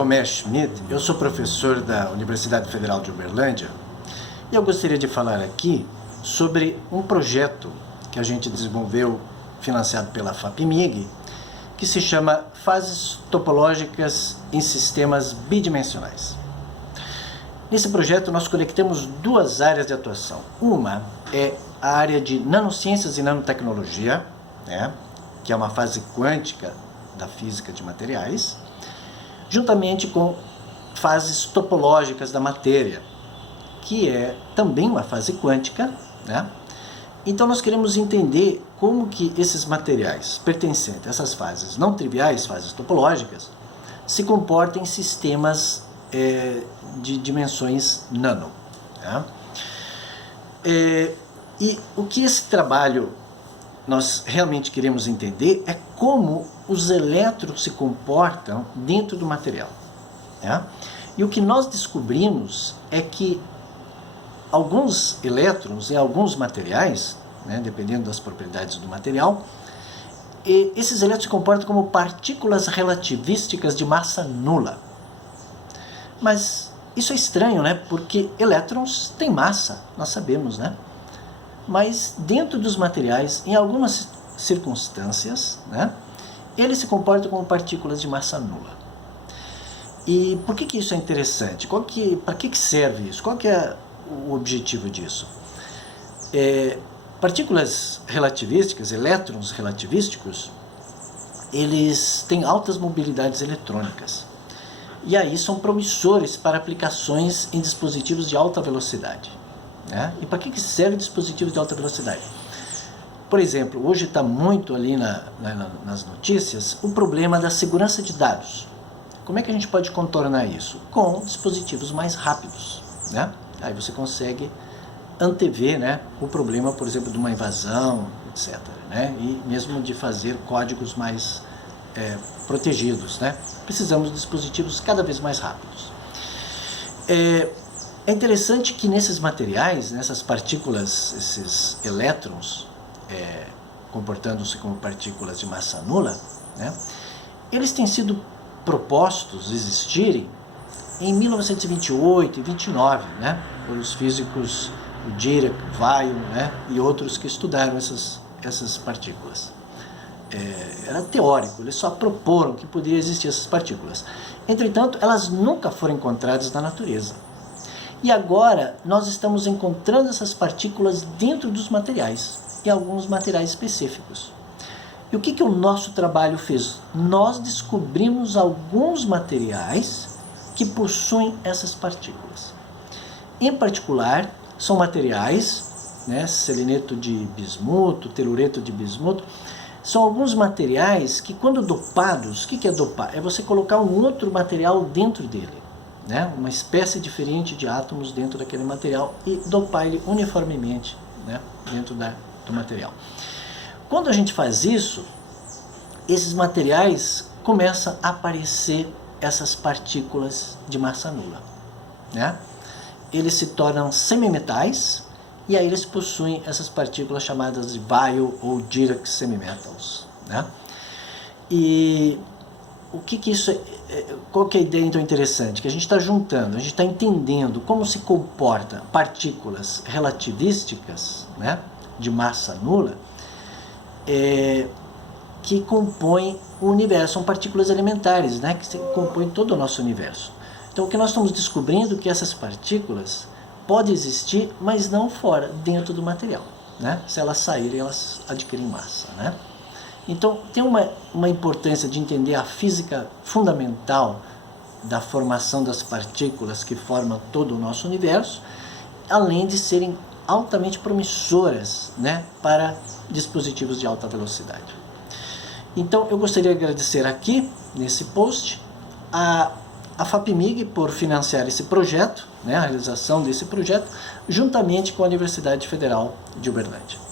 Tomé Schmidt, eu sou professor da Universidade Federal de Uberlândia e eu gostaria de falar aqui sobre um projeto que a gente desenvolveu, financiado pela FAPEMIG, que se chama Fases Topológicas em Sistemas Bidimensionais. Nesse projeto nós conectamos duas áreas de atuação. Uma é a área de nanociências e nanotecnologia, que é uma fase quântica da física de materiais, juntamente com fases topológicas da matéria, que é também uma fase quântica, Então nós queremos entender como que esses materiais pertencentes a essas fases não triviais, fases topológicas, se comportam em sistemas de dimensões nano. E o que esse trabalho nós realmente queremos entender é como os elétrons se comportam dentro do material. E o que nós descobrimos é que alguns elétrons em alguns materiais, dependendo das propriedades do material, esses elétrons se comportam como partículas relativísticas de massa nula. Mas isso é estranho, porque elétrons têm massa, nós sabemos, Mas dentro dos materiais, em algumas circunstâncias, eles se comportam como partículas de massa nula. E por que isso é interessante? Para que serve isso? Qual que é o objetivo disso? Partículas relativísticas, elétrons relativísticos, eles têm altas mobilidades eletrônicas. E aí são promissores para aplicações em dispositivos de alta velocidade. E para que serve dispositivos de alta velocidade? Por exemplo, hoje está muito ali nas notícias o problema da segurança de dados. Como é que a gente pode contornar isso? Com dispositivos mais rápidos. Aí você consegue antever o problema, por exemplo, de uma invasão, etc. E mesmo de fazer códigos mais protegidos. Precisamos de dispositivos cada vez mais rápidos. É interessante que nesses materiais, nessas partículas, esses elétrons, comportando-se como partículas de massa nula, eles têm sido propostos existirem em 1928 e 29, por os físicos Dirac, Weyl, e outros que estudaram essas partículas. Era teórico, eles só proporam que poderia existir essas partículas. Entretanto, elas nunca foram encontradas na natureza. E agora nós estamos encontrando essas partículas dentro dos materiais, em alguns materiais específicos. E o que o nosso trabalho fez? Nós descobrimos alguns materiais que possuem essas partículas. Em particular, são materiais, seleneto de bismuto, telureto de bismuto, são alguns materiais que, quando dopados, o que é dopar? É você colocar um outro material dentro dele. Uma espécie diferente de átomos dentro daquele material e dopar ele uniformemente dentro do material. Quando a gente faz isso, esses materiais começam a aparecer essas partículas de massa nula. Eles se tornam semimetais e aí eles possuem essas partículas chamadas de Weyl ou Dirac semimetals. E o que isso qual que é a ideia então interessante? Que a gente está juntando, a gente está entendendo como se comportam partículas relativísticas, de massa nula, que compõem o universo, são partículas elementares, que compõem todo o nosso universo. Então o que nós estamos descobrindo é que essas partículas podem existir, mas não fora, dentro do material. Se elas saírem, elas adquirem massa. Então, tem uma importância de entender a física fundamental da formação das partículas que formam todo o nosso universo, além de serem altamente promissoras para dispositivos de alta velocidade. Então, eu gostaria de agradecer aqui, nesse post, a FAPEMIG por financiar esse projeto, a realização desse projeto, juntamente com a Universidade Federal de Uberlândia.